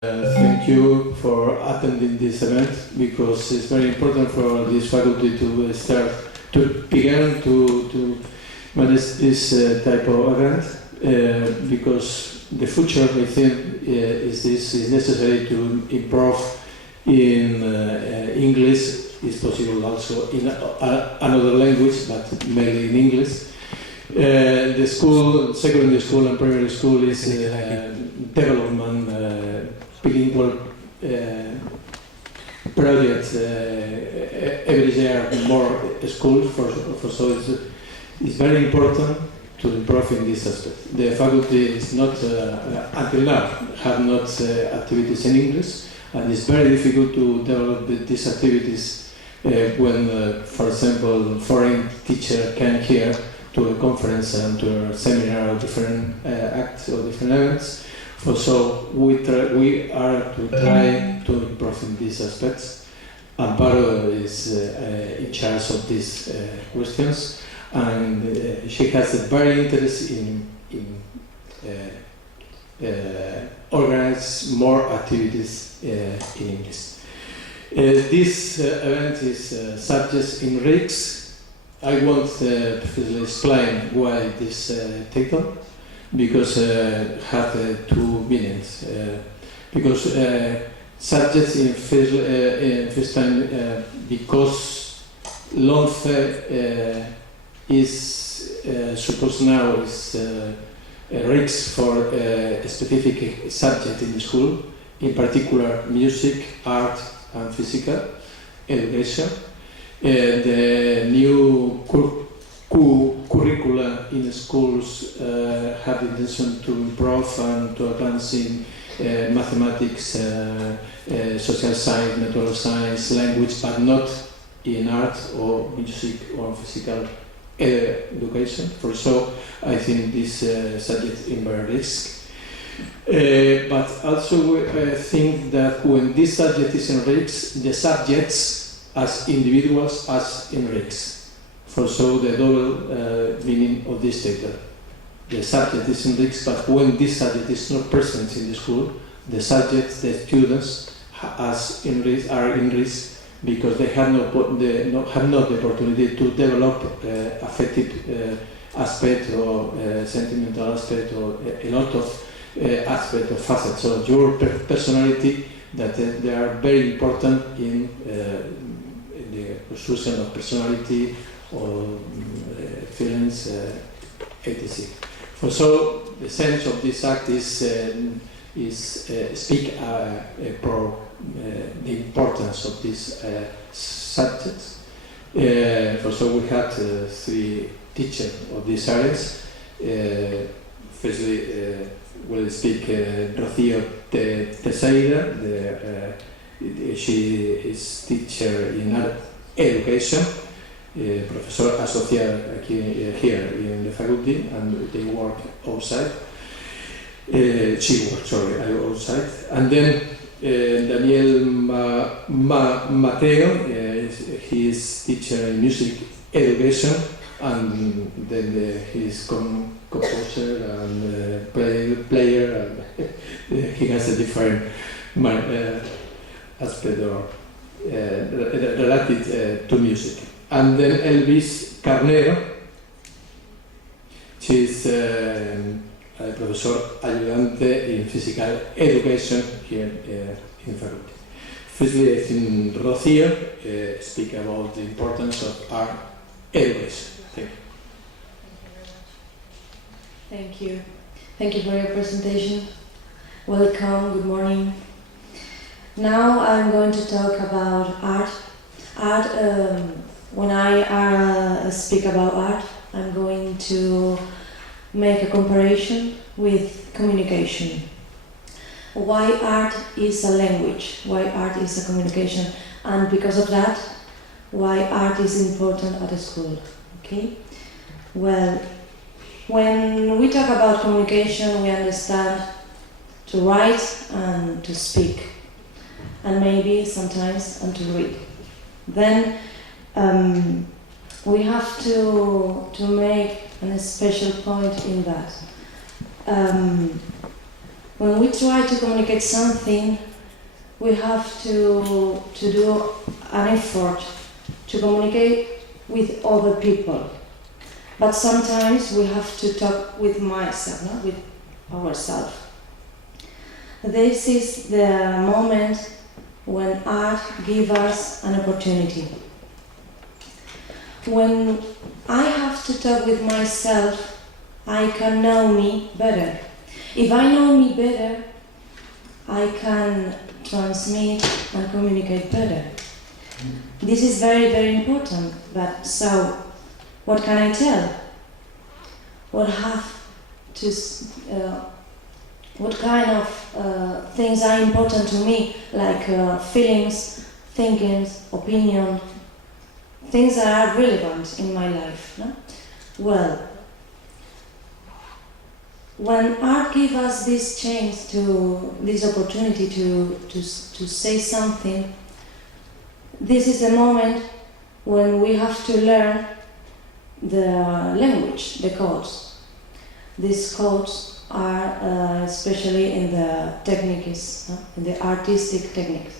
Thank you for attending this event because it's very important for this faculty to start to begin to manage this type of event because the future I think is necessary to improve in English. Is possible also in another language, but mainly in English. The school, secondary school and primary school is development bilingual project every year more schools for so it's very important to improve in this aspect. The faculty is not until now have not activities in English, and it's very difficult to develop these activities when, for example, foreign teacher can here to a conference and to a seminar or different acts or different events. So we are to try to improve in these aspects. Amparo is in charge of these questions, and she has a very interest in organize more activities in English. This event is subject in RICS. I want to explain why this title, because have 2 meanings. Because subjects in first time because Lonce is supposed now is RICS for a specific subject in the school, in particular music, art, and physical education. The new curricula in schools have the intention to improve and to advance in mathematics, social science, natural science, language, but not in art or music or physical education. For so, I think this subject is very risk. But also I think that when this subject is in RICS, the subjects as individuals as in RICS. For so the double meaning of this title. The subject is in RICS, but when this subject is not present in the school, the subjects, the students as in RICS are in RICS because they have not the opportunity to develop affective aspect or sentimental aspect or a lot of aspect of facets of your personality that they are very important in the construction of personality or feelings, etc. For so the sense of this act is speak for the importance of these subjects. For so we had 3 teachers of these areas. Firstly, will speak Rocío Texeira. She is teacher in Education, professor asociada here in the faculty, and they work outside. She works, outside. And then Daniel Mateos, he is teacher in music education, and then he is composer and player, and he has a different aspect or related to music. And then Elvis Carnero, she is professor ayudante in physical education here in faculty. Firstly, I think Rocío speak about the importance of art education. Thank you. Thank you for your presentation. Welcome, good morning. Now I'm going to talk about art. When I speak about art, I'm going to make a comparison with communication. Why art is a language, why art is a communication, and because of that, why art is important at a school. Okay? Well, when we talk about communication, we understand to write and to speak, and maybe sometimes and to read. Then we have to make a special point in that. when we try to communicate something, we have to do an effort to communicate with other people. But sometimes we have to talk with myself, not with ourselves. This is the moment when art gives us an opportunity. When I have to talk with myself, I can know me better. If I know me better, I can transmit and communicate better. This is very, very important. But so, what can I tell? What kind of things are important to me, like feelings, thinkings, opinion, things that are relevant in my life. No? Well, when art gives us this chance this opportunity to say something, this is the moment when we have to learn the language, the codes. These codes are especially in the techniques, in the artistic techniques.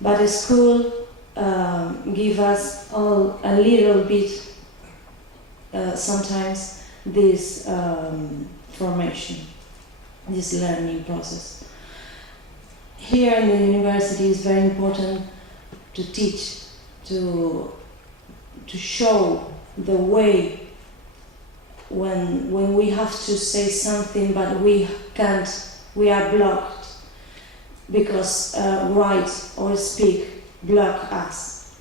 But the school give us all a little bit, sometimes, this formation, this learning process. Here in the university it's very important to teach, to show the way when we have to say something but we can't, we are blocked because write or speak block us.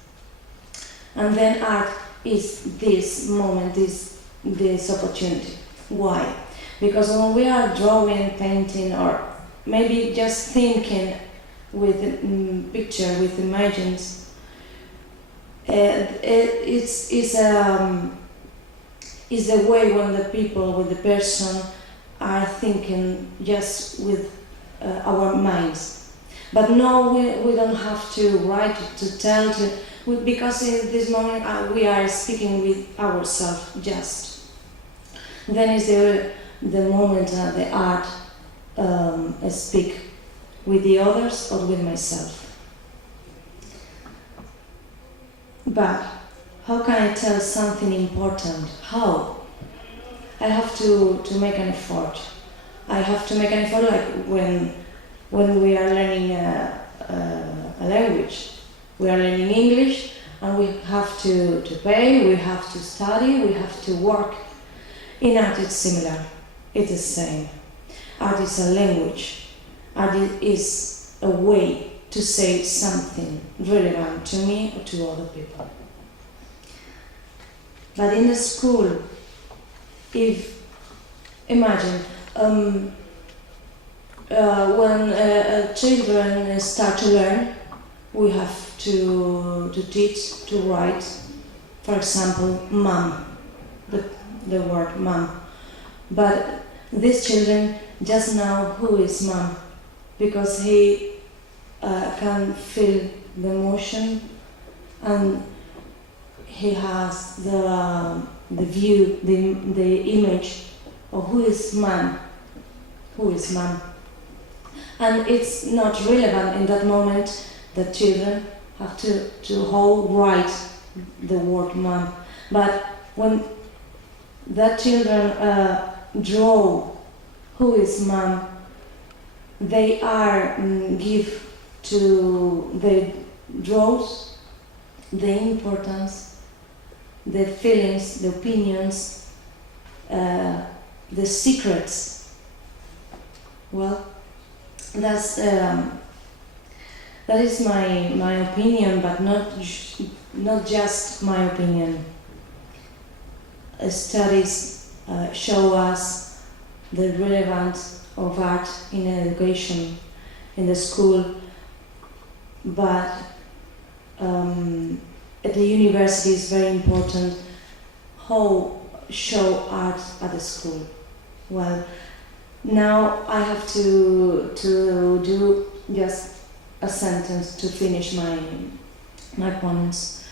And then art is this moment, this opportunity. Why? Because when we are drawing, painting, or maybe just thinking with a picture, with images, it's the way when the people, with the person, are thinking just with our minds. But no, we don't have to write, to tell, because in this moment we are speaking with ourselves just. Then is the moment the art speak with the others or with myself. But how can I tell something important? How? I have to make an effort. I have to make an effort, like when we are learning a language. We are learning English and we have to pay, we have to study, we have to work. In art it's similar, it's the same. Art is a language. Art is a way to say something relevant to me or to other people. But in the school, imagine when children start to learn, we have to teach to write, for example, mom, the word mom. But these children just know who is mom, because he can feel the emotion and he has the view, the image of who is mom. And it's not relevant in that moment that children have to write the word mom. But when that children draw who is mom, they are give to the draws the importance, the feelings, the opinions, the secrets. Well, that is my opinion, but not just my opinion. Studies show us the relevance of art in education, in the school, but at the university it's very important how show art at the school. Well, now I have to do just a sentence to finish my points.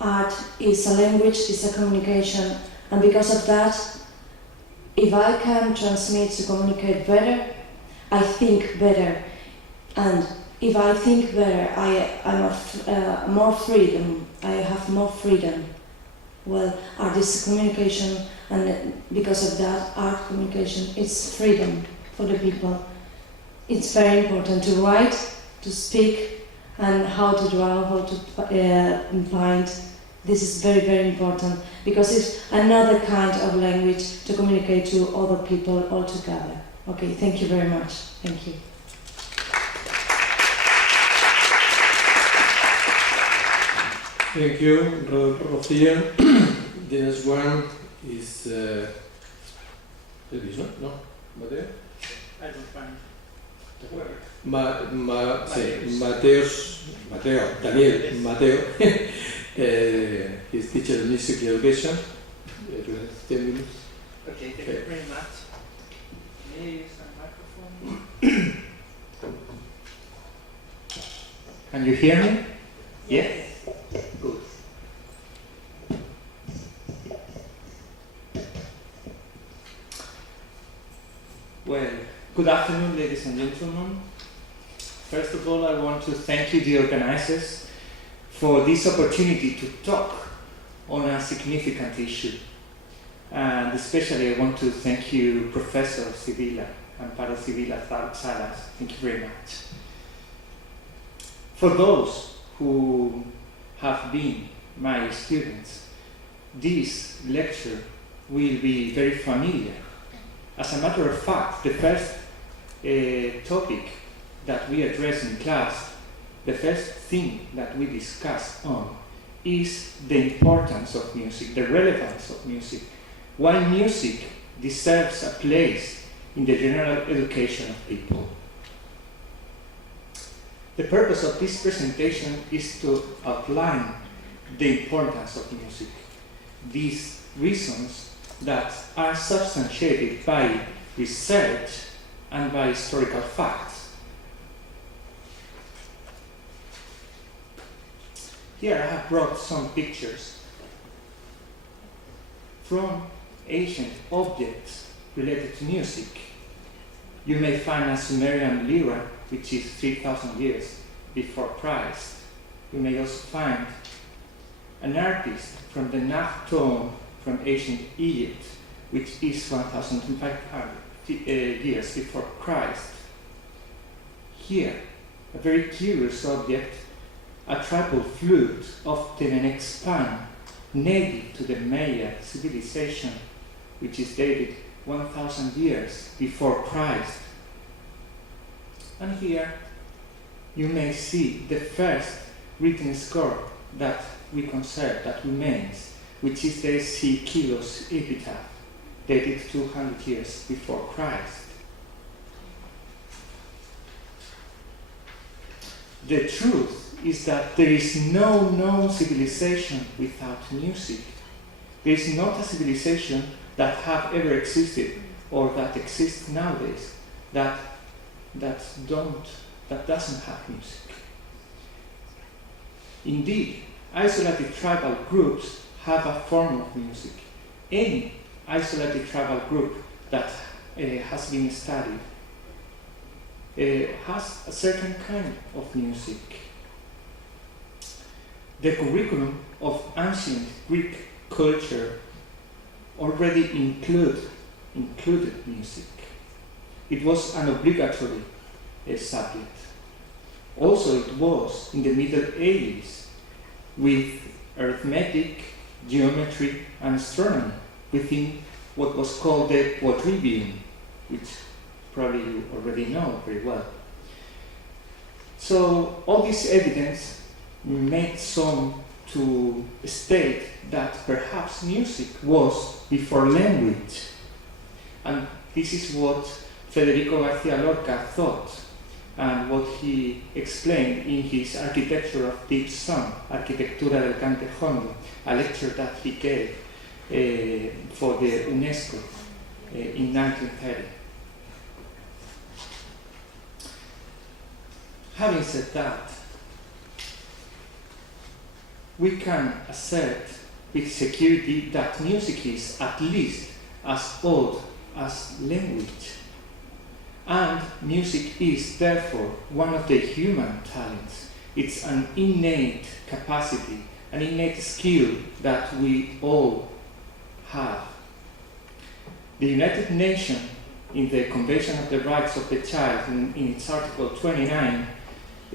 Art is a language, it's a communication, and because of that, if I can transmit to communicate better, I think better, and if I think better, I'm more freedom. I have more freedom. Well, art is communication, and because of that, art communication is freedom for the people. It's very important to write, to speak, and how to draw, how to paint. This is very, very important because it's another kind of language to communicate to other people altogether. Okay, thank you very much. Thank you. Thank you, Rocío. The next one is Elvis, no? Mateo? I don't find the word. Mateo, Daniel, Mateo. He's teacher of music education. You have 10 minutes. Okay, thank you very much. May I use a microphone? Can you hear me? Yes? Good. Well, good afternoon, ladies and gentlemen. First of all, I want to thank you, the organizers, for this opportunity to talk on a significant issue. And especially I want to thank you, Professor Sibila, Amparo Sibila Salas. Thank you very much. For those who have been my students, this lecture will be very familiar. As a matter of fact, the first topic that we address in class, the first thing that we discuss on is the importance of music, the relevance of music, why music deserves a place in the general education of people. The purpose of this presentation is to outline the importance of music, these reasons that are substantiated by research and by historical facts. Here I have brought some pictures from ancient objects related to music. You may find a Sumerian lyra, which is 3,000 years before Christ. You may also find an artist from the Naft tomb from ancient Egypt, which is 1,500 years before Christ. Here, a very curious object, a tribal flute of the Jiménez span, native to the Maya civilization, which is dated 1,000 years before Christ. And here you may see the first written score that we conserve, that remains, which is the Sikilos epitaph, dated 200 years before Christ. The truth is that there is no known civilization without music. There is not a civilization that have ever existed or that exists nowadays that doesn't have music. Indeed, isolated tribal groups have a form of music. Any isolated tribal group that has been studied has a certain kind of music. The curriculum of ancient Greek culture already included music. It was an obligatory subject. Also, it was in the Middle Ages with arithmetic, geometry, and astronomy within what was called the quadrivium, which probably you already know very well. So all this evidence made some to state that perhaps music was before language. And this is what Federico García Lorca thought, and what he explained in his Architecture of Deep Song, Arquitectura del Cante Hondo, a lecture that he gave for the UNESCO in 1930. Having said that, we can assert with security that music is at least as old as language. And music is therefore one of the human talents. It's an innate capacity, an innate skill that we all have. The United Nations, in the Convention of the Rights of the Child, in its Article 29,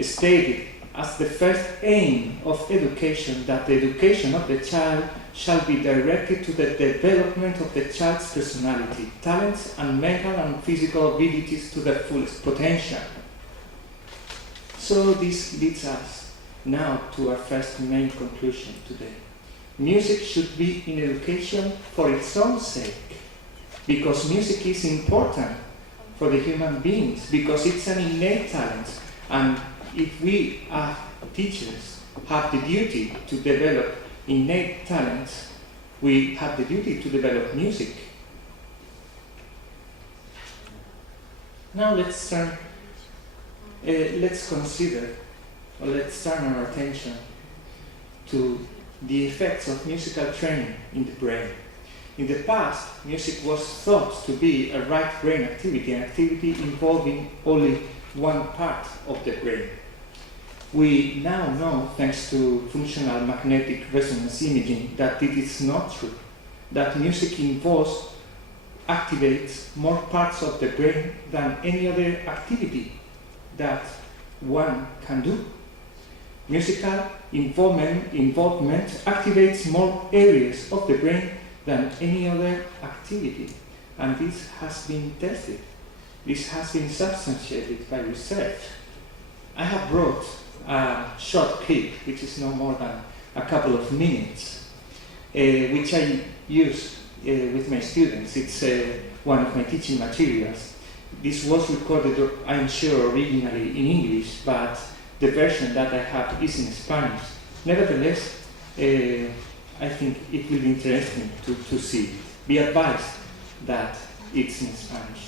stated as the first aim of education that the education of the child shall be directed to the development of the child's personality, talents, and mental and physical abilities to their fullest potential. So this leads us now to our first main conclusion today. Music should be in education for its own sake, because music is important for the human beings, because it's an innate talent, and if we as teachers have the duty to develop innate talents, we have the duty to develop music. Now let's turn our attention to the effects of musical training in the brain. In the past, music was thought to be a right brain activity, an activity involving only one part of the brain. We now know, thanks to functional magnetic resonance imaging, that it is not true, that music activates more parts of the brain than any other activity that one can do. Musical involvement activates more areas of the brain than any other activity, and this has been tested. This has been substantiated by research. I have brought a short clip, which is no more than a couple of minutes, which I use with my students. It's one of my teaching materials. This was recorded, I'm sure, originally in English, but the version that I have is in Spanish. Nevertheless, I think it will be interesting to see. Be advised that it's in Spanish.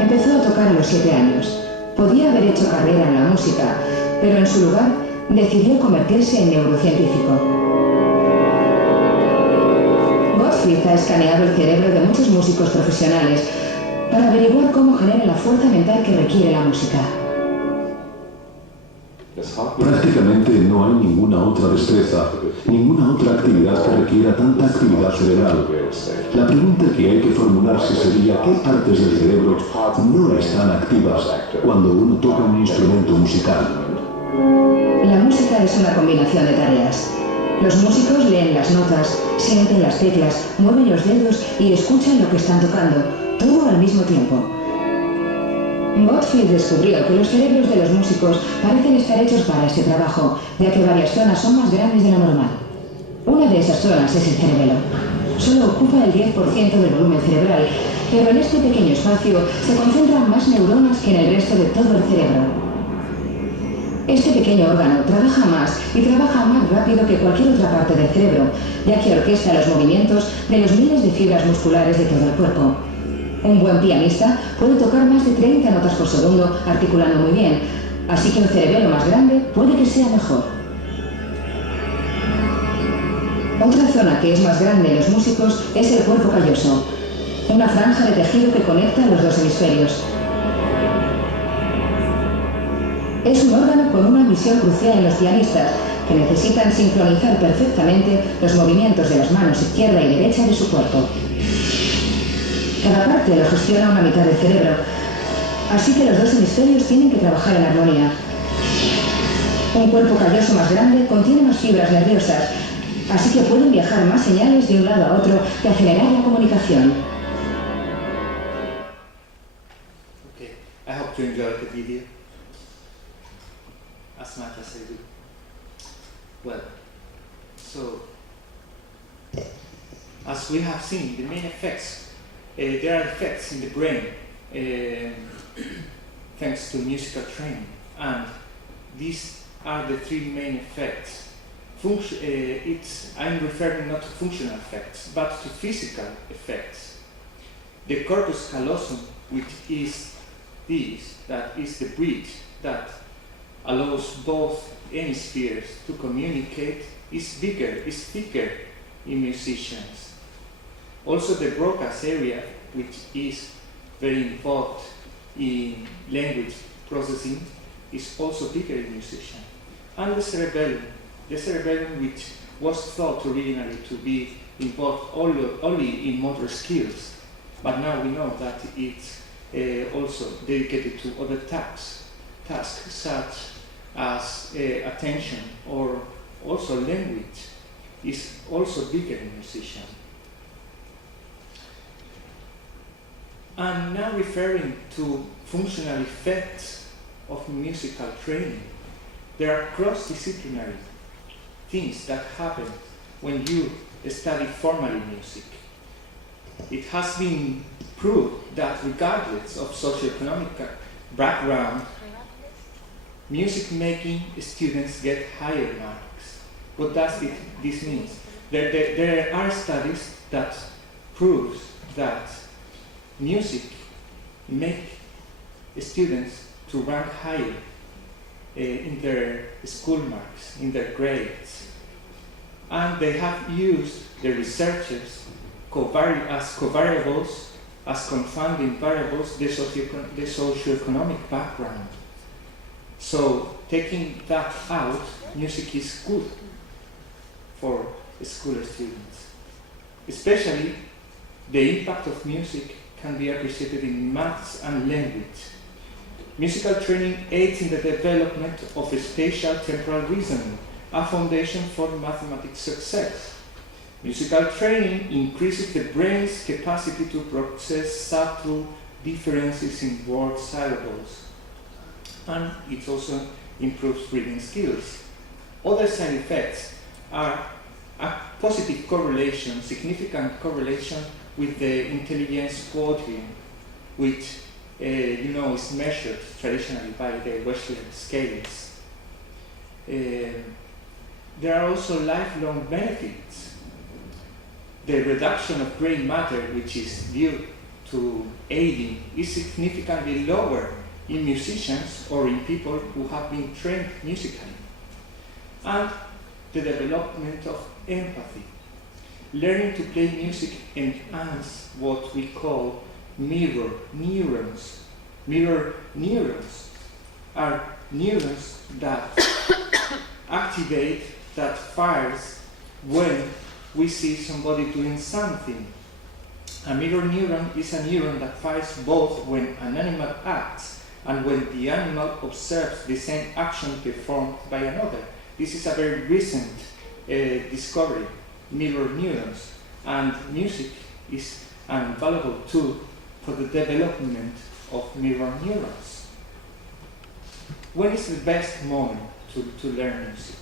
Empezó a tocar a los 7 años. Podía haber hecho carrera en la música, pero en su lugar decidió convertirse en neurocientífico. Gottfried ha escaneado el cerebro de muchos músicos profesionales para averiguar cómo genera la fuerza mental que requiere la música. Prácticamente no hay ninguna otra destreza, ninguna otra actividad que requiera tanta actividad cerebral. La pregunta que hay que formularse sería ¿qué partes del cerebro no están activas cuando uno toca un instrumento musical? La música es una combinación de tareas. Los músicos leen las notas, sienten las teclas, mueven los dedos y escuchan lo que están tocando, todo al mismo tiempo. Gottfried descubrió que los cerebros de los músicos parecen estar hechos para este trabajo, ya que varias zonas son más grandes de lo normal. Una de esas zonas es el cerebelo. Solo ocupa el 10% del volumen cerebral, pero en este pequeño espacio se concentran más neuronas que en el resto de todo el cerebro. Este pequeño órgano trabaja más y trabaja más rápido que cualquier otra parte del cerebro, ya que orquesta los movimientos de los miles de fibras musculares de todo el cuerpo. Un buen pianista puede tocar más de 30 notas por segundo articulando muy bien, así que un cerebelo más grande puede que sea mejor. Otra zona que es más grande en los músicos es el cuerpo calloso, una franja de tejido que conecta los dos hemisferios. Es un órgano con una misión crucial en los pianistas, que necesitan sincronizar perfectamente los movimientos de las manos izquierda y derecha de su cuerpo. Cada parte lo gestiona una mitad del cerebro, así que los dos hemisferios tienen que trabajar en armonía. Un cuerpo calloso más grande contiene más fibras nerviosas, así que pueden viajar más señales de un lado a otro y acelerar la comunicación. Okay, I hope you enjoyed the video as much as I do. Well, so as we have seen, the main effects. There are effects in the brain thanks to musical training, and these are the three main effects. I'm referring not to functional effects, but to physical effects. The corpus callosum, which is this, that is the bridge that allows both hemispheres to communicate, is bigger, is thicker in musicians. Also the Broca's area, which is very involved in language processing, is also bigger in musicians. And the cerebellum which was thought originally to be involved only in motor skills, but now we know that it's also dedicated to other tasks such as attention or also language, is also bigger in musicians. I'm now referring to functional effects of musical training. There are cross-disciplinary things that happen when you study formally music. It has been proved that regardless of socioeconomic background, music making students get higher marks. What does this mean? There are studies that proves that music make students to rank higher in their school marks, in their grades. And they have used the researchers as covariables, as confounding variables, the socioeconomic background. So taking that out, music is good for school students. Especially the impact of music can be appreciated in maths and language. Musical training aids in the development of spatial temporal reasoning, a foundation for mathematics success. Musical training increases the brain's capacity to process subtle differences in word syllables, and it also improves reading skills. Other side effects are a positive correlation, significant correlation with the intelligence quotient, which is measured traditionally by the Wechsler scales. There are also lifelong benefits. The reduction of gray matter, which is due to aging, is significantly lower in musicians or in people who have been trained musically. And the development of empathy. Learning to play music enhances what we call mirror neurons. Mirror neurons are neurons that activate, that fires when we see somebody doing something. A mirror neuron is a neuron that fires both when an animal acts and when the animal observes the same action performed by another. This is a very recent discovery, mirror neurons, and music is an invaluable tool for the development of mirror neurons. When is the best moment to learn music?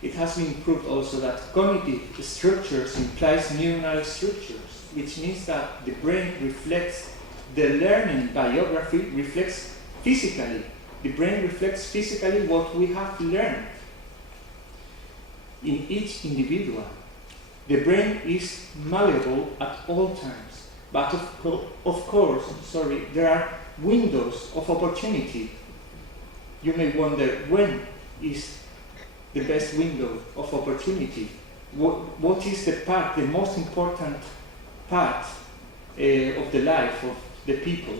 It has been proved also that cognitive structures implies neuronal structures, which means that the brain reflects, the learning biography reflects physically. The brain reflects physically what we have learned. In each individual, the brain is malleable at all times, but of course, there are windows of opportunity. You may wonder, when is the best window of opportunity? What is the most important part of the life of the people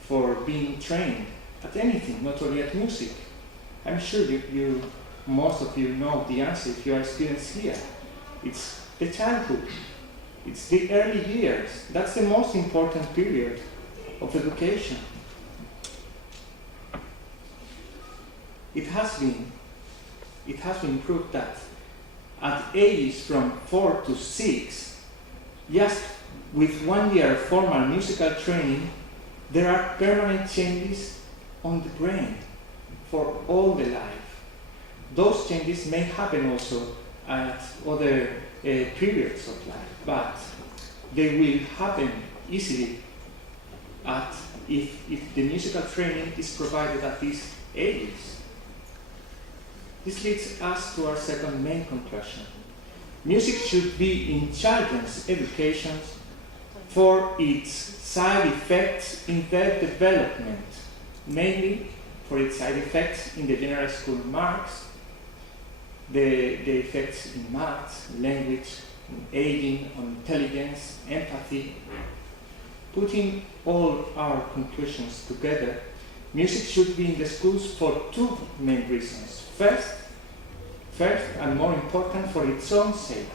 for being trained at anything, not only at music? I'm sure most of you know the answer if you are students here. It's the childhood. It's the early years. That's the most important period of education. It has been proved that at ages from 4 to 6, just with 1 year of formal musical training, there are permanent changes on the brain for all the life. Those changes may happen also at other periods of life, but they will happen easily if the musical training is provided at these ages. This leads us to our second main conclusion. Music should be in children's education for its side effects in their development, mainly for its side effects in the general school marks, the effects in math, language, aging, on intelligence, empathy. Putting all our conclusions together, music should be in the schools for two main reasons. First, and more important, for its own sake,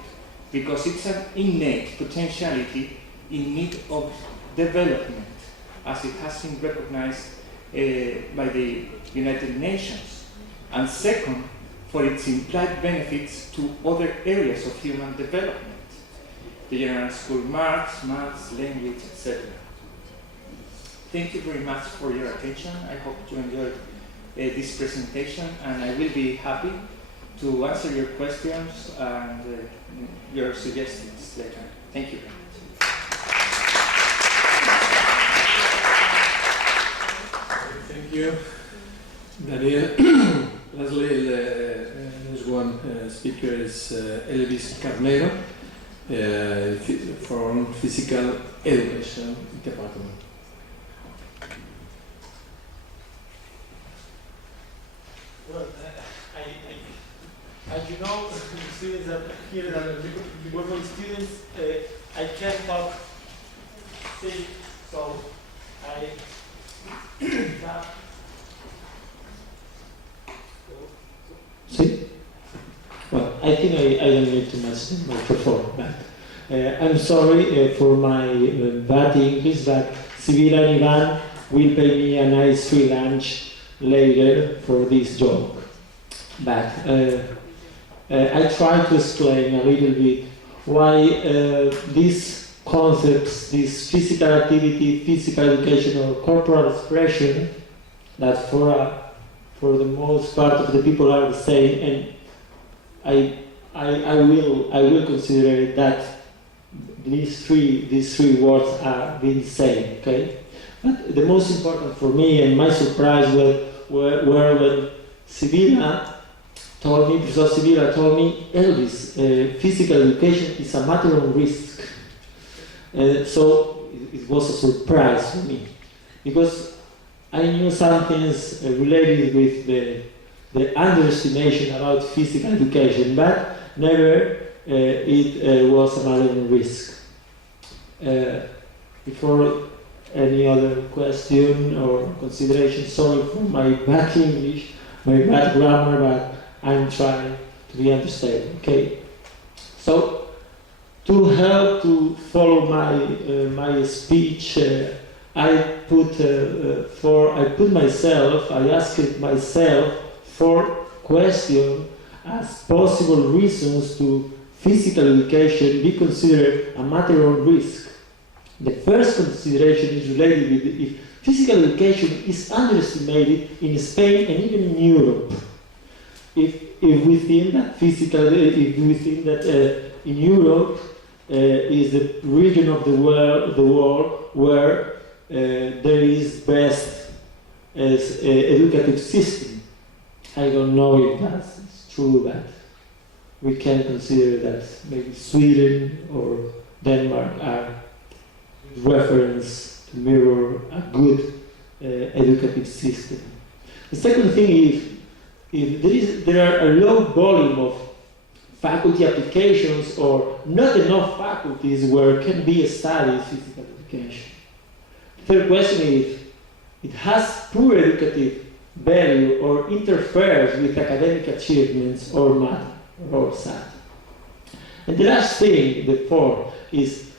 because it's an innate potentiality in need of development, as it has been recognized by the United Nations. And second, for its implied benefits to other areas of human development, the general school marks, maths, language, etc. Thank you very much for your attention. I hope you enjoyed this presentation, and I will be happy to answer your questions and your suggestions later. Thank you very much. Thank you, Daniel. Lastly, there's one speaker is Elvis Carnero from Physical Education Department. Well, as you know, the students that here that we work with students, I can't talk sick, so I have. See? Well, I think I don't need too much the microphone, but I'm sorry for my bad English, but Sibila and Ivan will pay me a nice free lunch later for this joke. But I try to explain a little bit why these concepts, this physical activity, physical education, or corporal expression, that for the most part of the people are the same, and I will consider that these three words are the same. Okay, but the most important for me and my surprise were when Sibila told me, Professor Sibila told me, Elvis, physical education is a matter of risk. So it was a surprise for me, because I knew some things related with the underestimation about physical education, but never it was a matter of risk. Before any other question or consideration, sorry for my bad English, my bad grammar, but I'm trying to be understanding. Okay, so to help to follow my speech, I asked myself 4 questions as possible reasons to physical education be considered a matter of risk. The first consideration is related with if physical education is underestimated in Spain and even in Europe. If we think that in Europe is the region of the world where there is best educative system. I don't know if that's true, but we can consider that maybe Sweden or Denmark are reference to mirror a good educative system. The second thing is, if there are a low volume of faculty applications or not enough faculties where can be studied physical education. The third question is, it has poor educative value or interferes with academic achievements or math or science. And the last thing, the fourth, is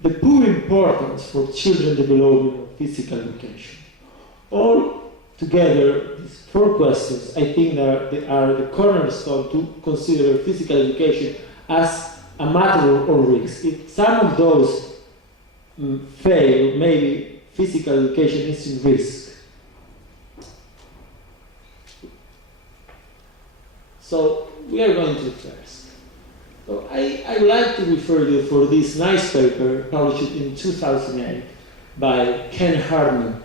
the poor importance for children development of physical education. All together, these 4 questions, I think they are the cornerstone to consider physical education as a matter of risk. If some of those fail, maybe physical education is in risk. So we are going to first. So I like to refer you for this nice paper published in 2008 by Ken Hartman,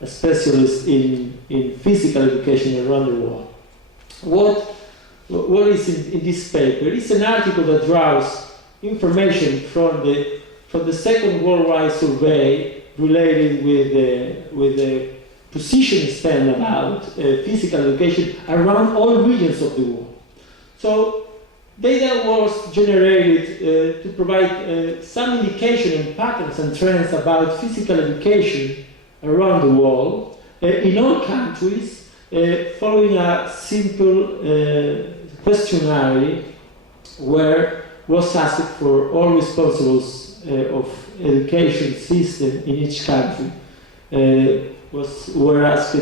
a specialist in physical education around the world. What is in this paper? It's an article that draws information from the from the second worldwide survey related with the position spent about physical education around all regions of the world. So data was generated to provide some indication and patterns and trends about physical education around the world in all countries, following a simple questionnaire where was asked for all responsibles of education system in each country. Were asked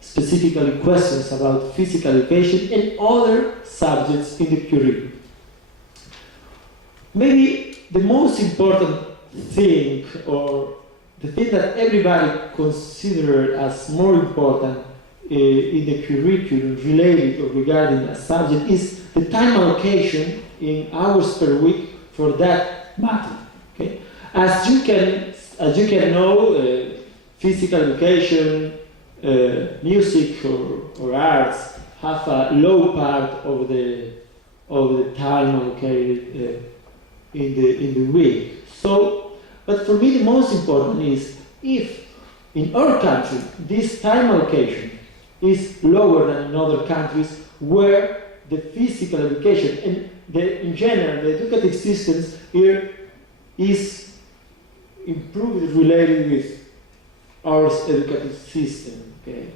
specifically questions about physical education and other subjects in the curriculum. Maybe the most important thing, or the thing that everybody considers as more important in the curriculum related or regarding a subject, is the time allocation in hours per week for that matter. Okay? As you can know, physical education, music or arts have a low part of the time allocated in the week. So, but for me the most important is if in our country this time allocation is lower than in other countries where the physical education and in general the educative systems here is improved related with our educative system. Okay,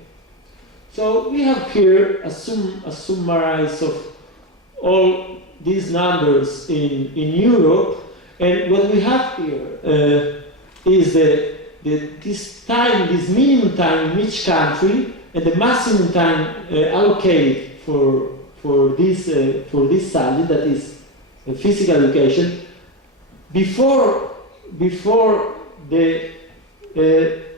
so we have here a summarize of all these numbers in Europe, and what we have here is this minimum time in each country, and the maximum time allocated for this subject, that is physical education, before the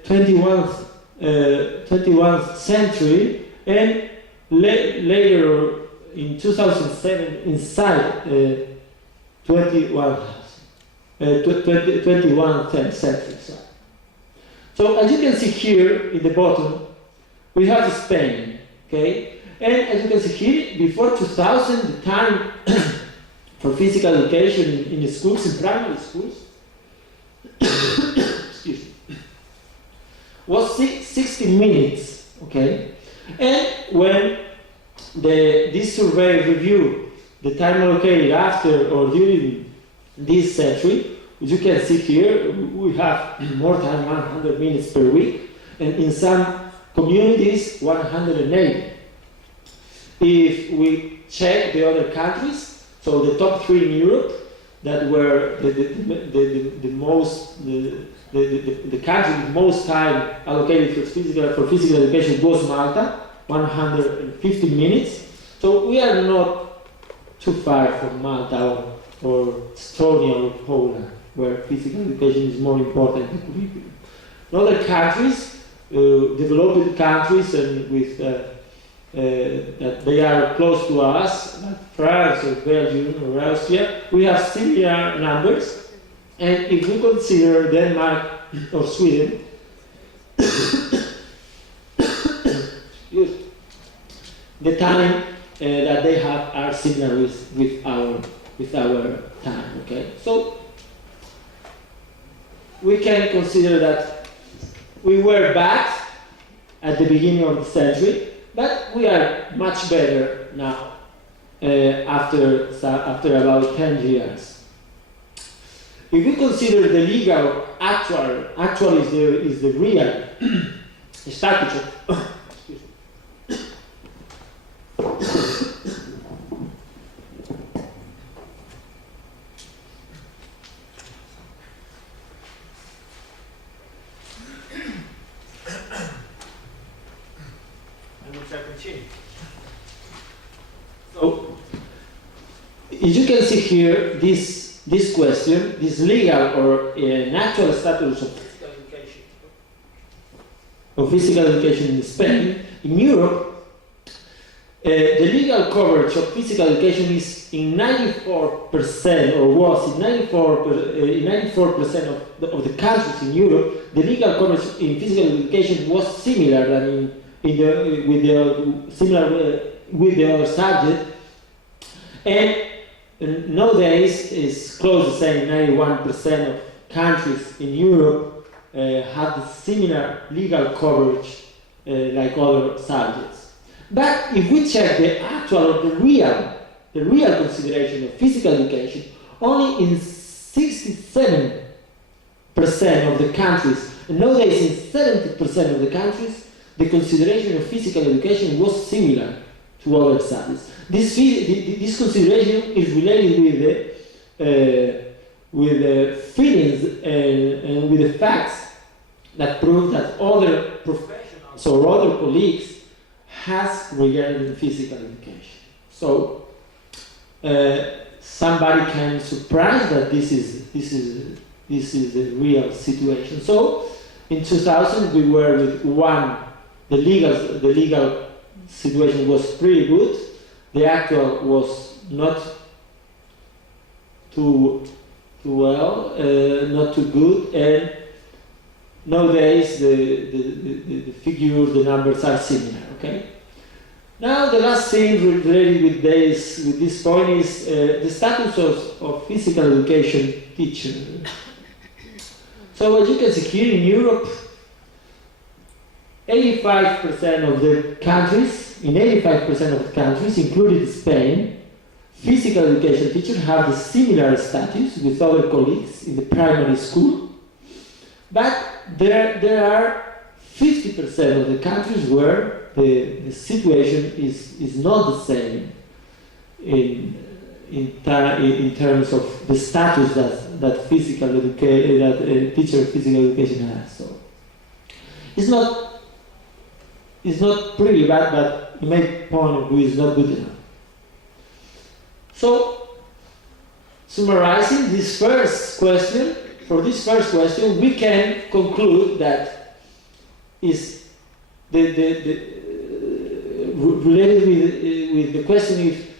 21st century, and later in 2007 inside 21st century. So as you can see here in the bottom, we have Spain, okay? And as you can see here, before 2000, the time for physical education in schools, in primary schools, excuse me, was 60 minutes, okay? And when this survey reviewed the time allocated after or during this century, as you can see here, we have more than 100 minutes per week, and in some communities, 180. If we check the other countries, so the top 3 in Europe, that were the country with most time allocated for physical education was Malta, 150 minutes. So we are not too far from Malta or Estonia or Poland, where physical education is more important than curriculum. In other countries, developed countries, and with that they are close to us, like France or Belgium or Austria, we have similar numbers. And if we consider Denmark or Sweden, the time that they have are similar with our time. Okay, so we can consider that we were bad at the beginning of the century, but we are much better now after about 10 years. If we consider the legal actual is the real status of So, as you can see here, this question, this legal or natural status of physical education in Spain, in Europe, the legal coverage of physical education is in 94%, or was in 94% of the countries in Europe. The legal coverage in physical education was similar than with the other subject, and nowadays is close to saying 91% of countries in Europe have similar legal coverage like other subjects. But if we check the actual or the real consideration of physical education, only in 67% of the countries, and nowadays in 70% of the countries, the consideration of physical education was similar to other subjects. This consideration is related with the feelings and with the facts that prove that other professionals or other colleagues has regarding physical education. So somebody can surprise that this is the real situation. So in 2000 we were with one. The legal situation was pretty good. The actual was not too well, not too good, and nowadays the figure, the numbers are similar. Okay. Now the last thing related with this point is the status of physical education teacher. So as you can see here in Europe, 85% of the countries, in 85% of the countries, including Spain, physical education teachers have a similar status with other colleagues in the primary school. But there are 50% of the countries where the situation is not the same in terms of the status that teacher of physical education has. So it's not pretty bad, but in my point of view, it's not good enough. So, summarizing this first question, we can conclude that is related with the question if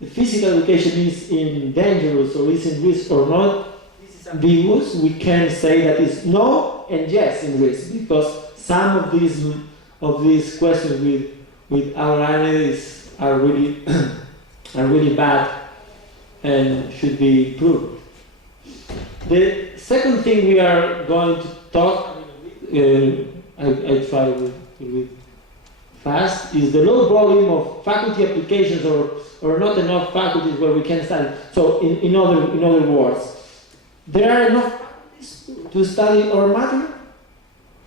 the physical education is in dangerous or is in risk or not. This is ambiguous. We can say that it's no and yes in risk, because some of these questions with our analysis are really bad and should be improved. The second thing we are going to talk, I try to read fast, is the low volume of faculty applications or not enough faculties where we can study. So in other words, there are enough faculties to study our matter,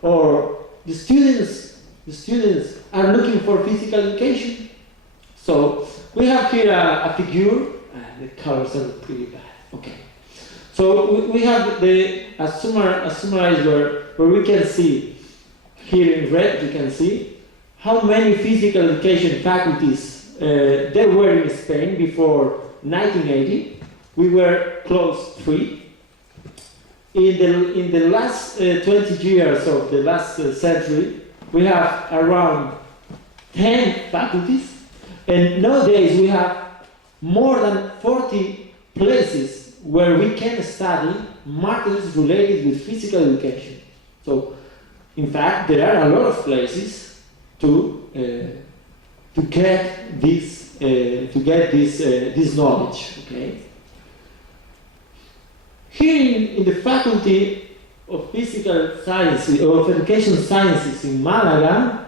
or the students are looking for physical education. So we have here a figure. The colors are pretty bad. Okay. So we have a summarize where we can see here in red. You can see how many physical education faculties there were in Spain before 1980. We were close 3. In the last 20 years of the last century, we have around 10 faculties, and nowadays we have more than 40 places where we can study matters related with physical education. So, in fact, there are a lot of places to get this knowledge. Okay. Here in the Faculty of Physical Sciences or of Education Sciences in Malaga,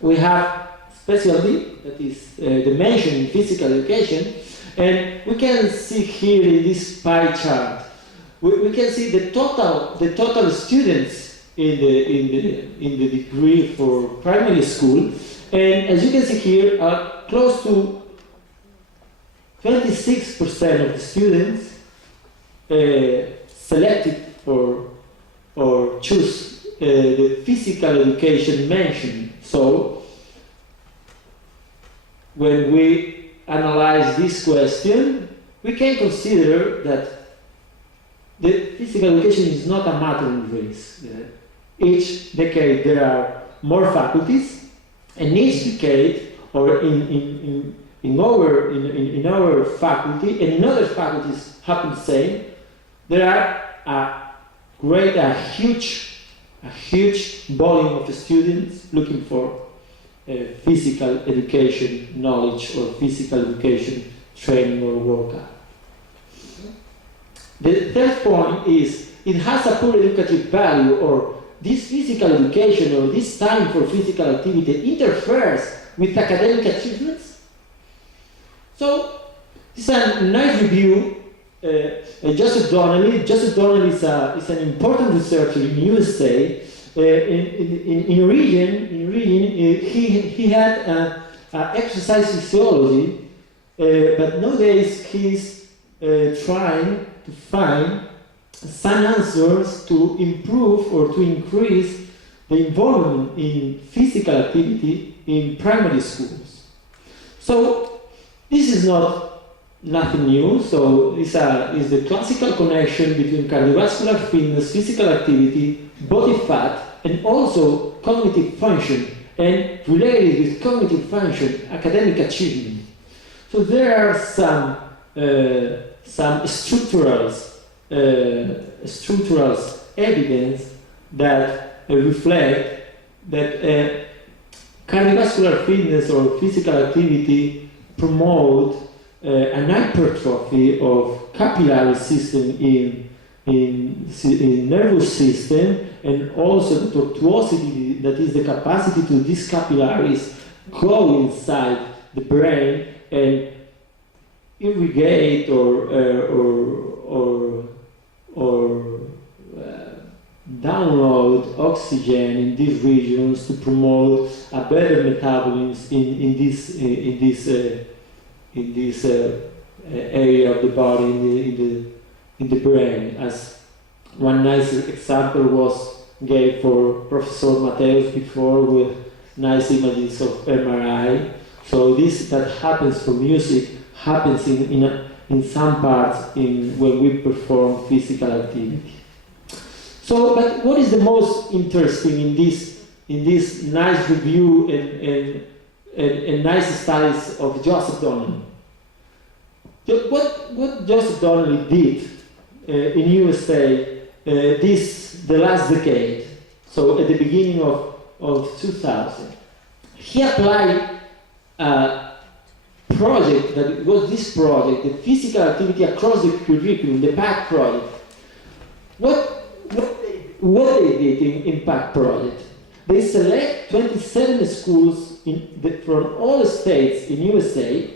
we have specialty that is the mention in physical education, and we can see here in this pie chart, we can see the total students in the degree for primary school, and as you can see here, close to 26% of the students selected or choose the physical education mentioned. So when we analyze this question, we can consider that the physical education is not a matter of race. Each decade there are more faculties, and each decade, or in our faculty and in other faculties happen the same, there are a huge volume of students looking for physical education knowledge or physical education training or workout. The third point is it has a poor educative value, or this physical education or this time for physical activity interferes with academic achievements. So it's a nice review. Joseph Donnelly is an important researcher in USA. In origin, he had exercise physiology, but nowadays he's trying to find some answers to improve or to increase the involvement in physical activity in primary schools. So this is nothing new. So it's the classical connection between cardiovascular fitness, physical activity, body fat, and also cognitive function, and related with cognitive function, academic achievement. So there are some structural evidence that reflect that cardiovascular fitness or physical activity promote an hypertrophy of capillary system in nervous system, and also the tortuosity, that is the capacity to these capillaries go inside the brain and irrigate or download oxygen in these regions to promote a better metabolism in this area of the body, in the brain. As one nice example was gave for Professor Mateos before, with nice images of MRI. So this that happens for music happens in some parts when we perform physical activity. So, but what is the most interesting in this nice review and nice studies of Joseph Donnelly? What Joseph Donnelly did in USA the last decade, so at the beginning of 2000, he applied a project that was this project, the physical activity across the curriculum, the PAC project. What they did in PAC project, they select 27 schools from all states in USA,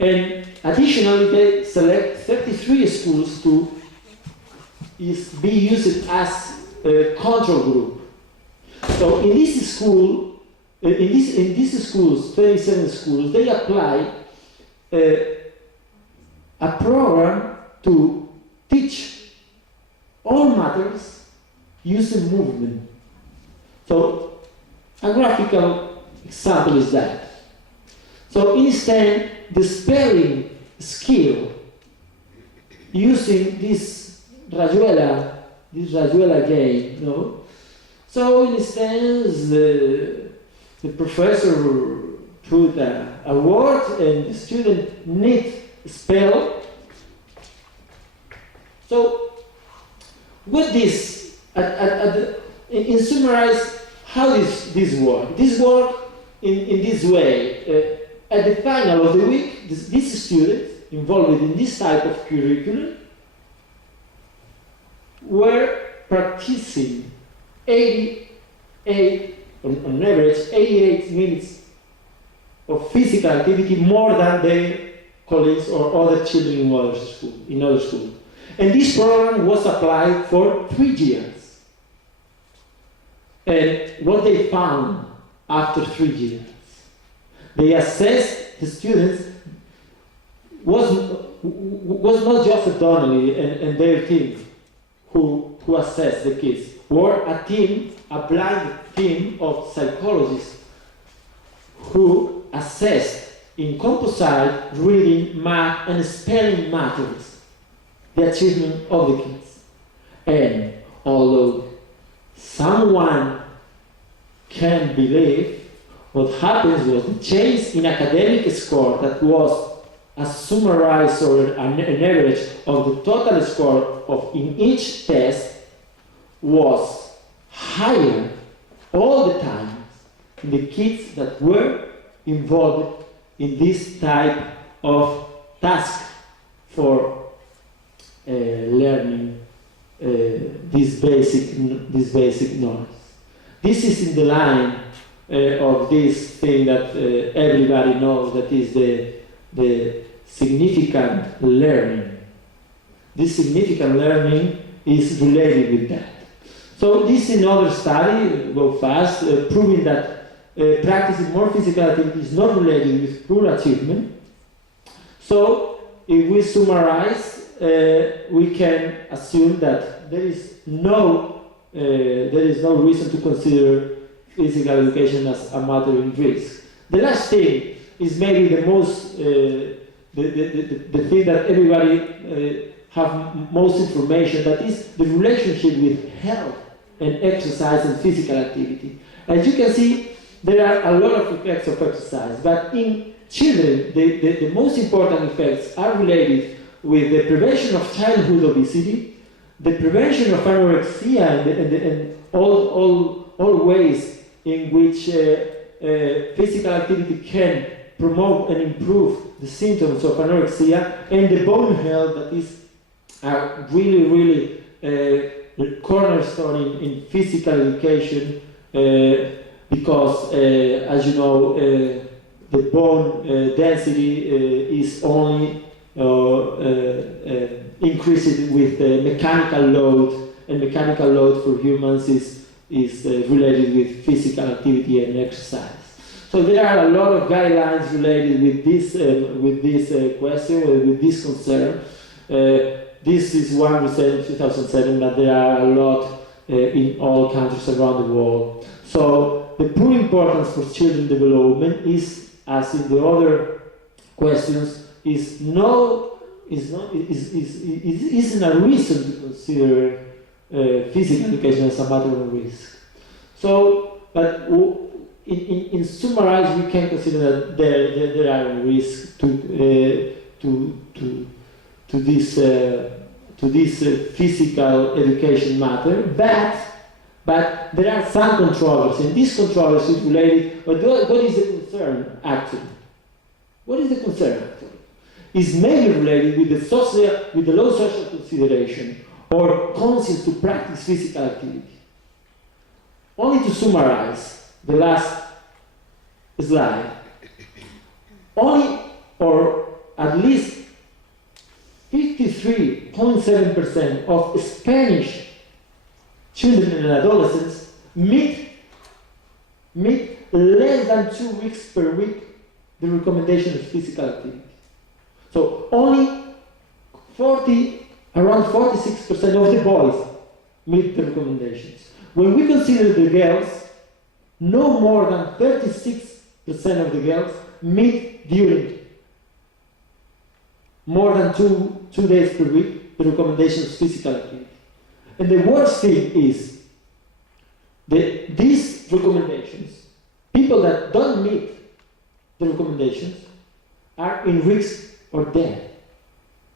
and additionally they select 33 schools to be used as a control group. So in this school, in these schools, 27 schools, they apply a program to teach all matters using movement. So a graphical example is that. So instead, the spelling skill using this Rayuela game, no? So instead, the professor put a word and the student need spell. So with this, in summarize, how this work? This work in this way. At the final of the week, these students involved in this type of curriculum were practicing 88, on average, 88 minutes of physical activity, more than their colleagues or other children in other schools. And this program was applied for 3 years. And what they found after 3 years, they assessed the students, was not just Donnelly and their team who assessed the kids, were a blind team of psychologists who assessed in composite, reading, math, and spelling matters the achievement of the kids. And although someone can believe, what happens was the change in academic score that was a summarized or an average of the total score in each test was higher all the time in the kids that were involved in this type of task for learning this basic knowledge. This is in the line of this thing that everybody knows, that is the significant learning. This significant learning is related with that. So this is another study, go fast, proving that practicing more physical activity is not related with poor achievement. So if we summarize, we can assume that there is no reason to consider physical education as a matter in risk. The last thing is maybe the most, the thing that everybody have most information, that is the relationship with health and exercise and physical activity. As you can see, there are a lot of effects of exercise, but in children, the most important effects are related with the prevention of childhood obesity, the prevention of anorexia, and all ways in which physical activity can promote and improve the symptoms of anorexia, and the bone health that is really cornerstone in physical education, because as you know, the bone density is only increased with mechanical load, and mechanical load for humans is related with physical activity and exercise. So there are a lot of guidelines related with this question, with this concern. This is one recent 2007, but there are a lot in all countries around the world. So the poor importance for children development is, as in the other questions, isn't a reason to consider physical education as a matter of risk. So, but in summarize, we can consider that there are risks to this physical education matter, but there are some controversies, and this controversy is related. But what is the concern actually? What is the concern actually? It's mainly related with the low social consideration or conscience to practice physical activity. Only to summarize the last slide, only or at least 53.7% of Spanish children and adolescents meet less than 2 weeks per week the recommendation of physical activity. So only around 46% of the boys meet the recommendations. When we consider the girls, no more than 36% of the girls meet during more than two days per week the recommendations of physical activity. And the worst thing is that these recommendations, people that don't meet the recommendations are in risk or death.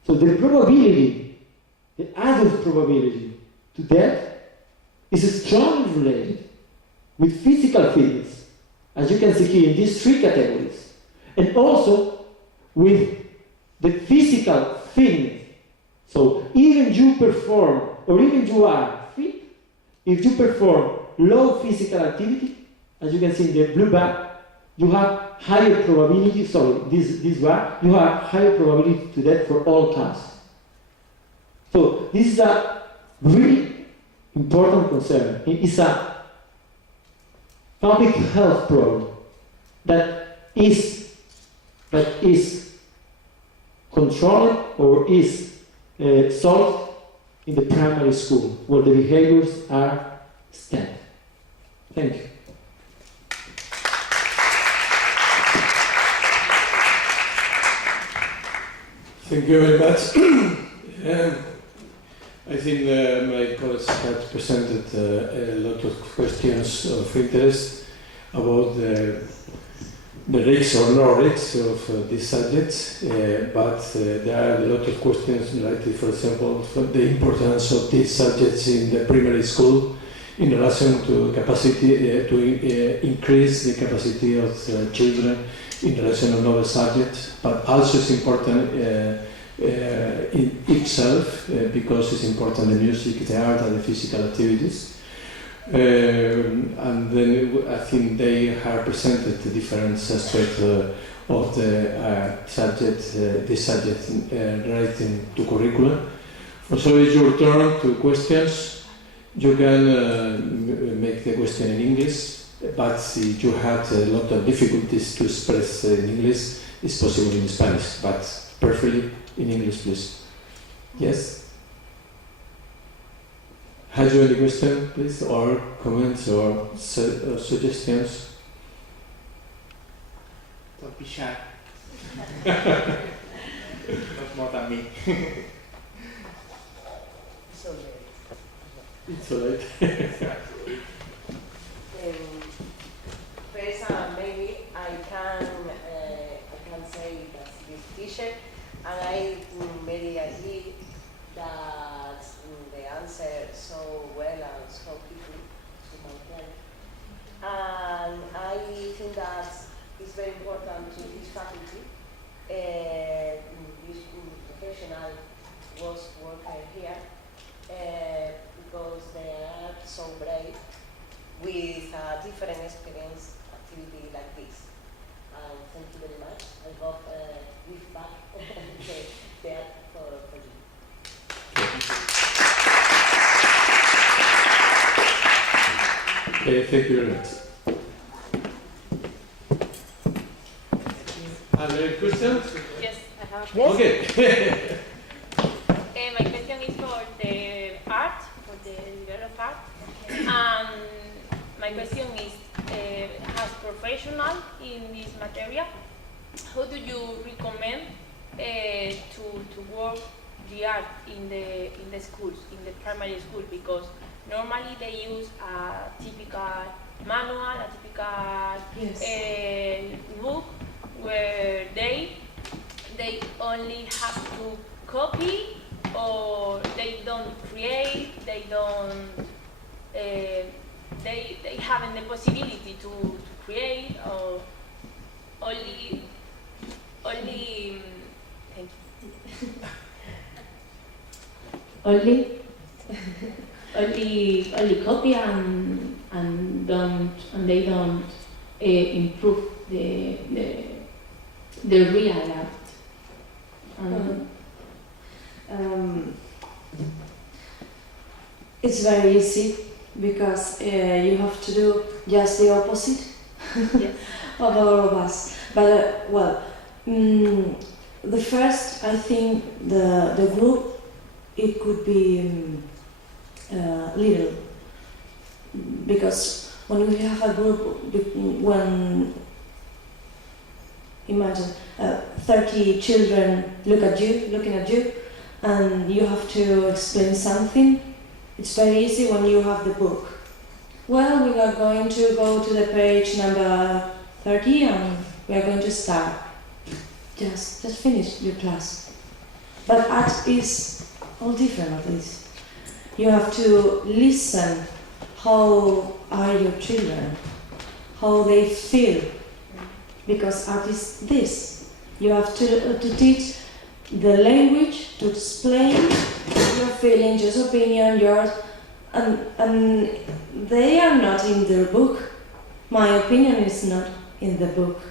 So the probability, the adult probability to death is strongly related with physical fitness, as you can see here in these 3 categories, and also with the physical fitness. So even you perform, or even you are fit, if you perform low physical activity, as you can see in the blue bar, you have higher probability, this bar, you have higher probability to death for all causes. So this is a really important concern. It's a public health problem that is controlled or is solved in the primary school, where the behaviors are studied. Thank you. Thank you very much. I think my colleagues have presented a lot of questions of interest about the risks or no risks of these subjects, but there are a lot of questions related, for example, the importance of these subjects in the primary school in relation to capacity, to increase the capacity of children in relation to other subjects, but also it's important in itself, because it's important, the music, the art, and the physical activities. And then I think they have presented the different aspects of the subject, writing to curriculum. So it's your turn to questions. You can make the question in English, but if you had a lot of difficulties to express in English, it's possible in Spanish, but preferably in English, please. Yes? Have you any question, please, or comments or suggestions? Don't be shy. Not more than me. It's all right. First, maybe I can say that this teacher, and I very agree that the answer so well and so quickly to my client. And I think that it's very important to this faculty. This professional was working here because they are so brave with a different experience activity like this. Thank you very much. I hope give back the art for you. Thank you very much. Are there any questions? Yes, I have. Yes? Okay. My question is for the art, for the level of art. My question is, as professional in this material, how do you recommend to work the art in the schools, in the primary school? Because normally they use a typical manual, a typical book where they only have to copy, or they don't create, they don't they haven't the possibility to create, or only thank you. only copy and they don't improve the real art. It's very easy because you have to do just the opposite of all of us. But the first, I think the group, it could be little, because when we have a group, when imagine 30 children looking at you, and you have to explain something, it's very easy when you have the book. Well, we are going to go to the page number 30 and we are going to start. Just finish your class. But art is all different at least. You have to listen how are your children, how they feel, because art is this. You have to teach the language, to explain your feelings, your opinion, yours, and they are not in their book. My opinion is not in the book.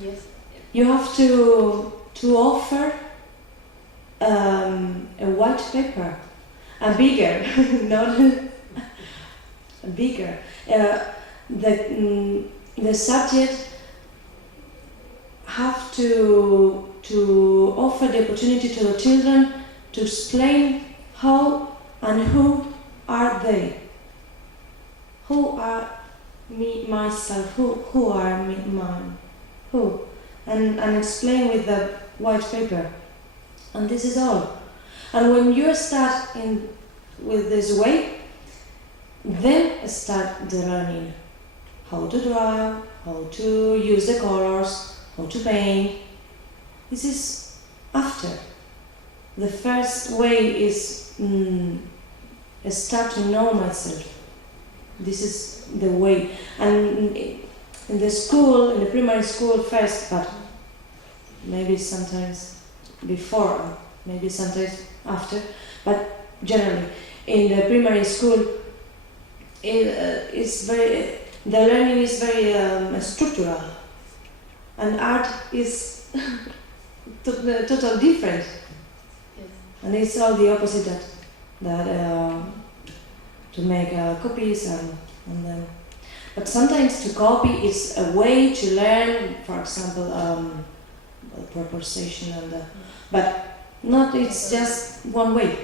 Yes. You have to offer a white paper, a bigger, not a bigger. The subject have to offer the opportunity to the children to explain how and who are they. Who are me, myself, who are me, mine, who? And explain with the white paper. And this is all. And when you start with this way, then start the learning. How to draw, how to use the colors, how to paint. This is after. The first way is start to know myself. This is the way. And in the school, in the primary school first, but maybe sometimes before, maybe sometimes after, but generally in the primary school, the learning is very structural, and art is total different, and it's all the opposite that to make copies and then. But sometimes to copy is a way to learn, for example, proposition but not. It's just one way.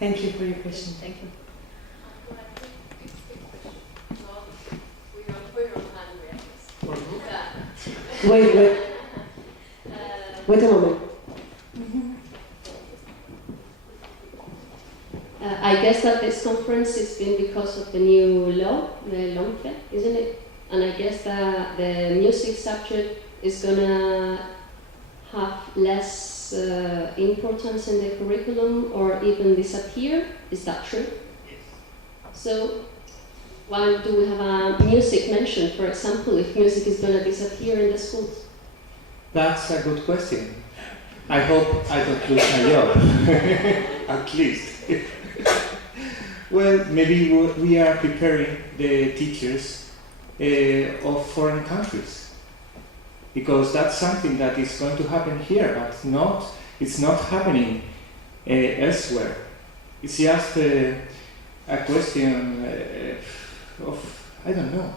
Thank you for your question. Thank you. Wait a moment. I guess that this conference has been because of the new law, the LOMFE, isn't it? And I guess that the music subject is gonna have less importance in the curriculum or even disappear. Is that true? Yes. So why do we have a music mention, for example, if music is gonna disappear in the schools? That's a good question. I hope I don't lose my job, at least. Well, maybe we are preparing the teachers of foreign countries, because that's something that is going to happen here, but it's not happening elsewhere. It's just a question of, I don't know.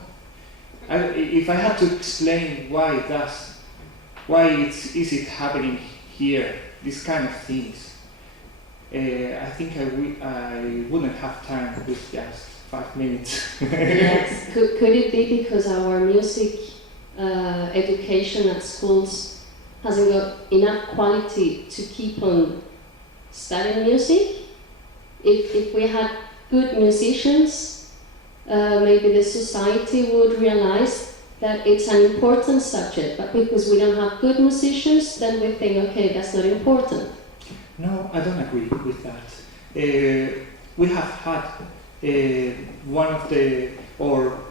If I had to explain why is it happening here, these kind of things, I think I wouldn't have time with just 5 minutes. Yes. Could it be because our music education at schools hasn't got enough quality to keep on studying music? If we had good musicians, maybe the society would realize that it's an important subject, but because we don't have good musicians, then we think, okay, that's not important. No, I don't agree with that. We have had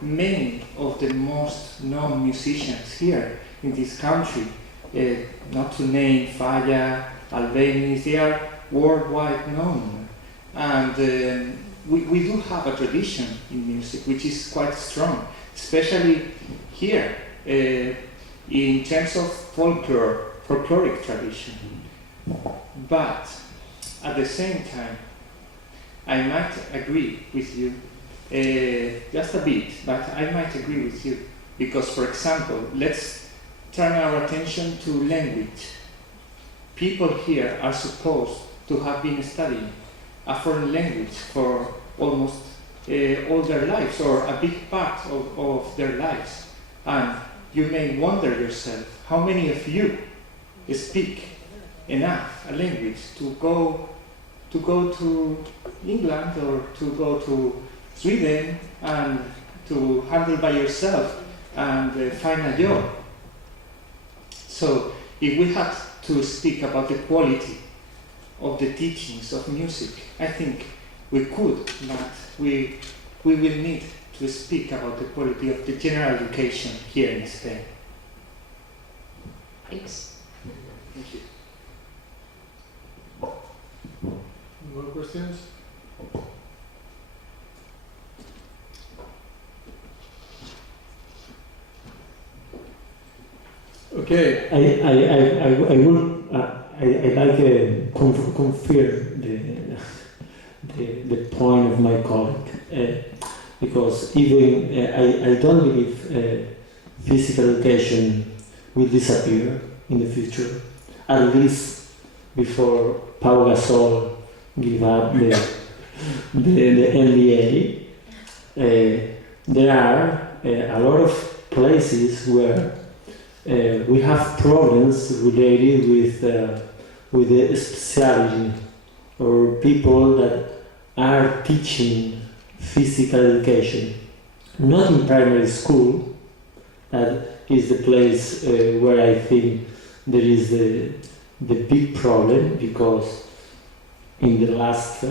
many of the most known musicians here in this country, not to name Falla, Albeniz, they are worldwide known. And we do have a tradition in music which is quite strong, especially here in terms of folkloric tradition. But at the same time, I might agree with you, just a bit, but I might agree with you, because, for example, let's turn our attention to language. People here are supposed to have been studying a foreign language for almost all their lives, or a big part of their lives. And you may wonder yourself, how many of you speak enough a language to go to England or to go to Sweden and to handle by yourself and find a job. So if we had to speak about the quality of the teachings of music, I think we could, but we will need to speak about the quality of the general education here in Spain. Thanks. Thank you. More questions? Okay. I will. I like to confirm the point of my colleague, because even I don't believe physical education will disappear in the future, at least before Pau Gasol give up the NBA. There are a lot of places where we have problems related with the specialty, or people that are teaching physical education, not in primary school. That is the place where I think there is the big problem, because in the last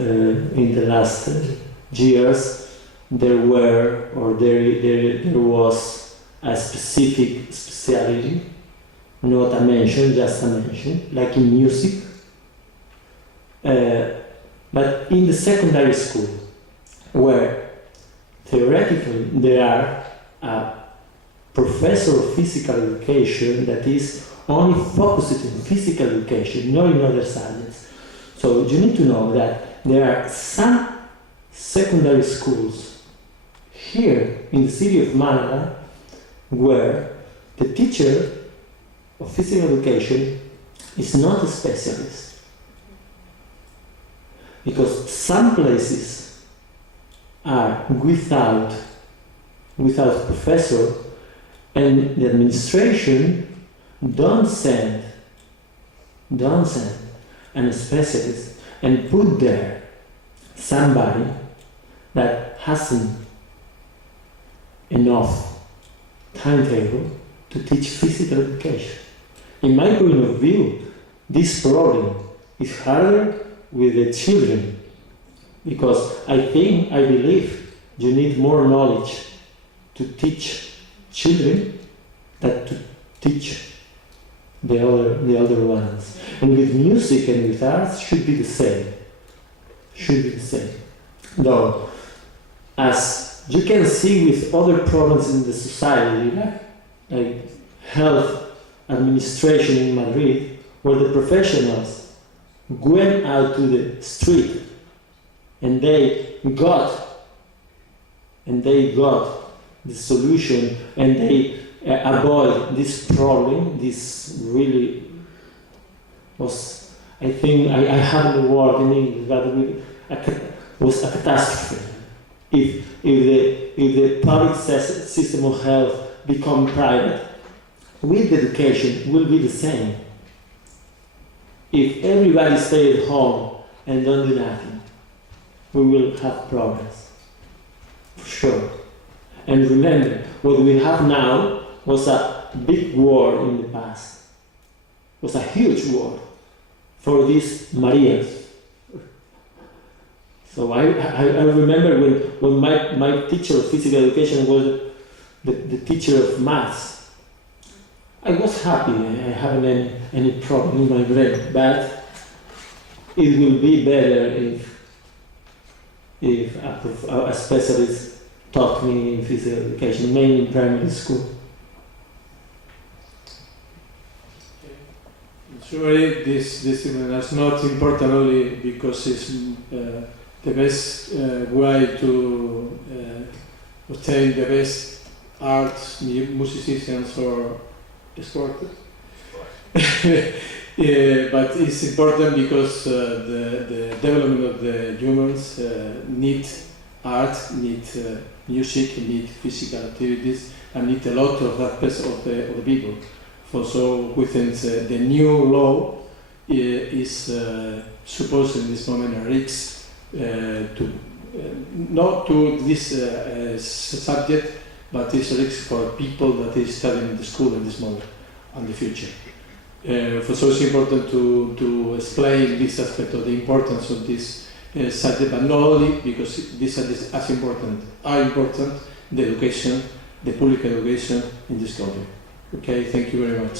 years there was a specific specialty not a mention, just a mention, like in music. But in the secondary school, where theoretically there are a professor of physical education that is only focused in physical education, not in other subjects. So you need to know that there are some secondary schools here in the city of Malaga where the teacher of physical education is not a specialist. Because some places are without professor, and the administration don't send a specialist and put there somebody that hasn't enough timetable to teach physical education. In my point of view, this problem is harder with the children, because I believe you need more knowledge to teach children than to teach the other ones. And with music and with arts should be the same. Though, as you can see with other problems in the society, like health administration in Madrid, where the professionals went out to the street and they got the solution, and they avoid this problem. This really was, I think, I have the word in English, but was a catastrophe. If the public system of health become private, with education will be the same. If everybody stay at home and don't do nothing, we will have problems, for sure. And remember, what we have now was a big war in the past. It was a huge war for these Marias. So I remember when my teacher of physical education was the teacher of maths. I was happy, I haven't any problem in my brain, but it will be better if a specialist taught me in physical education, mainly in primary school. Surely this discipline is not important only because it's the best way to obtain the best arts, musicians or sporters. But it's important because the development of the humans need art, need music, need physical activities, and need a lot of aspects of the people. So within the new law is supposed in this moment a risk to not to this subject, but it's a risk for people that is studying in the school in this moment and the future. So it's important to explain this aspect of the importance of this subject, but not only because these are as important, the education, the public education in this country. Okay, thank you very much.